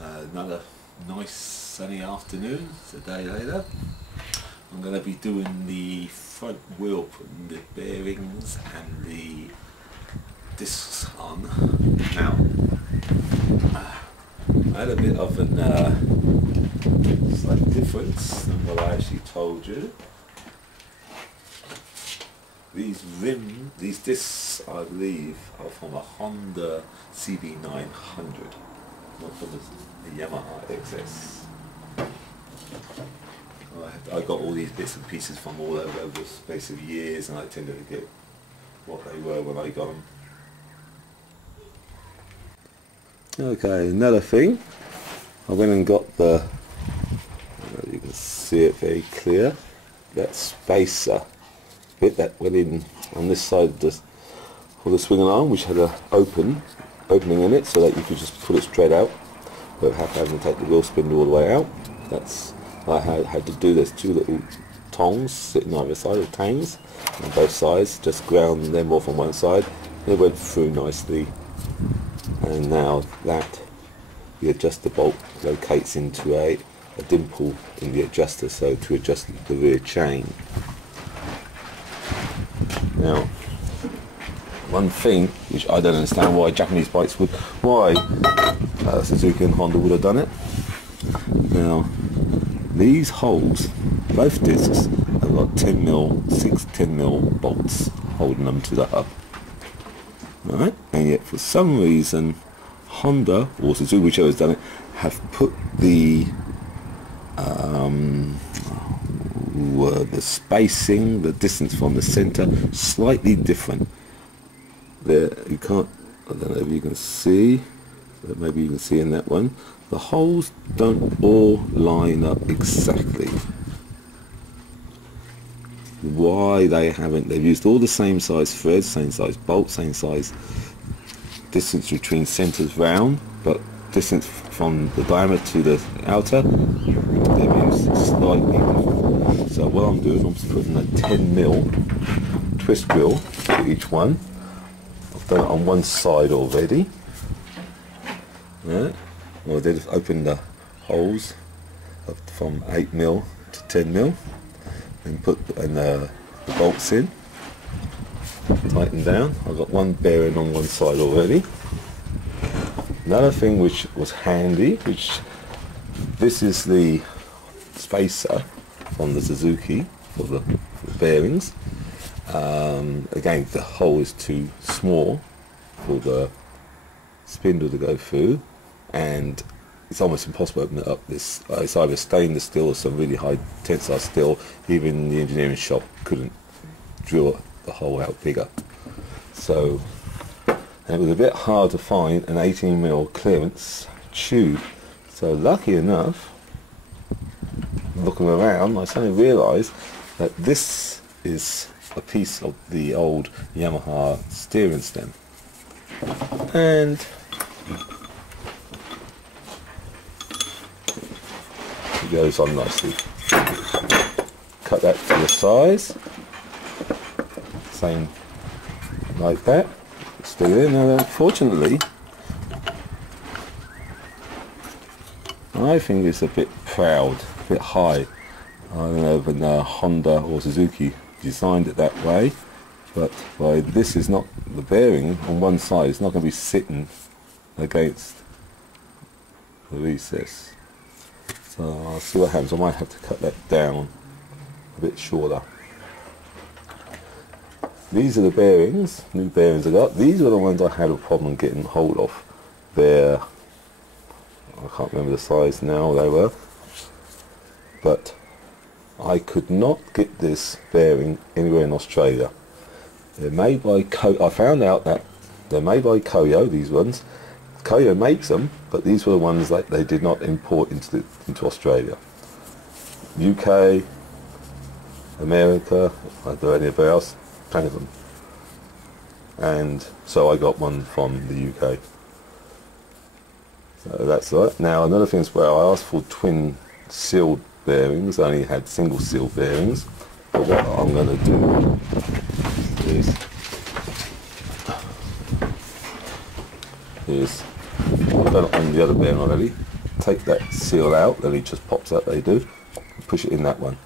Another nice sunny afternoon. It's a day later. I'm going to be doing the front wheel, putting the bearings and the discs on. Now, I had a bit of a slight difference than what I actually told you. These discs, I believe, are from a Honda CB900, not from the Yamaha XS. I got all these bits and pieces from all over the space of years, and I tended to get what they were when I got them. Okay, another thing, I went and got the, you can see it very clear, that spacer bit that went in on this side of the swinging arm, which had an opening in it, so that you could just pull it straight out without having to take the wheel spindle all the way out. I had to do. There's two little tongs sitting on either side, or tangs on both sides, just ground them off on one side. It went through nicely, and now that the adjuster bolt locates into a dimple in the adjuster, so to adjust the rear chain. Now, one thing which I don't understand why Japanese bikes would, Suzuki and Honda would have done it. Now, these holes, both discs, have got 10mm bolts holding them to the hub. Alright, and yet for some reason, Honda or Suzuki, whichever has done it, have put the spacing, the distance from the center, slightly different. There, you can't, I don't know if you can see, but maybe you can see in that one, the holes don't all line up exactly. Why they haven't, they've used all the same size threads, same size bolts, same size distance between centers round, but distance from the diameter to the outer, they've used slightly different. So what I'm doing, I'm just putting a 10mm twist wheel to each one. I've done it on one side already. Right. Well, I did open the holes up from 8mm to 10mm, and put the bolts in, tighten down. I've got one bearing on one side already. Another thing which was handy, this is the spacer from the Suzuki for the bearings. Again, the hole is too small for the spindle to go through, and it's almost impossible to open it up. It's either stainless steel or some really high tensile steel. Even the engineering shop couldn't drill the hole out bigger. So, and it was a bit hard to find an 18mm clearance tube. So lucky enough, looking around, I suddenly realised that this is a piece of the old Yamaha steering stem, and it goes on nicely. Cut that to the size, same like that. Stick it in. Now, unfortunately, I think it's a bit proud, a bit high. I don't know if Honda or Suzuki designed it that way, but this is not, the bearing on one side is not going to be sitting against the recess. So I'll see what happens. I might have to cut that down a bit shorter. These are the bearings, new bearings I got. These are the ones I had a problem getting hold of. They're, I can't remember the size now they were, but I could not get this bearing anywhere in Australia. They're made by I found out that they're made by Koyo, these ones. Koyo makes them, but these were the ones that they did not import into Australia. UK, America, I don't know anywhere else, plenty of them. And so I got one from the UK. So that's all right. Now another thing is where I asked for twin sealed bearings. I only had single seal bearings. But what I'm going to do is I've done it on the other bearing already. take that seal out, then it just pops out, they do, and push it in that one.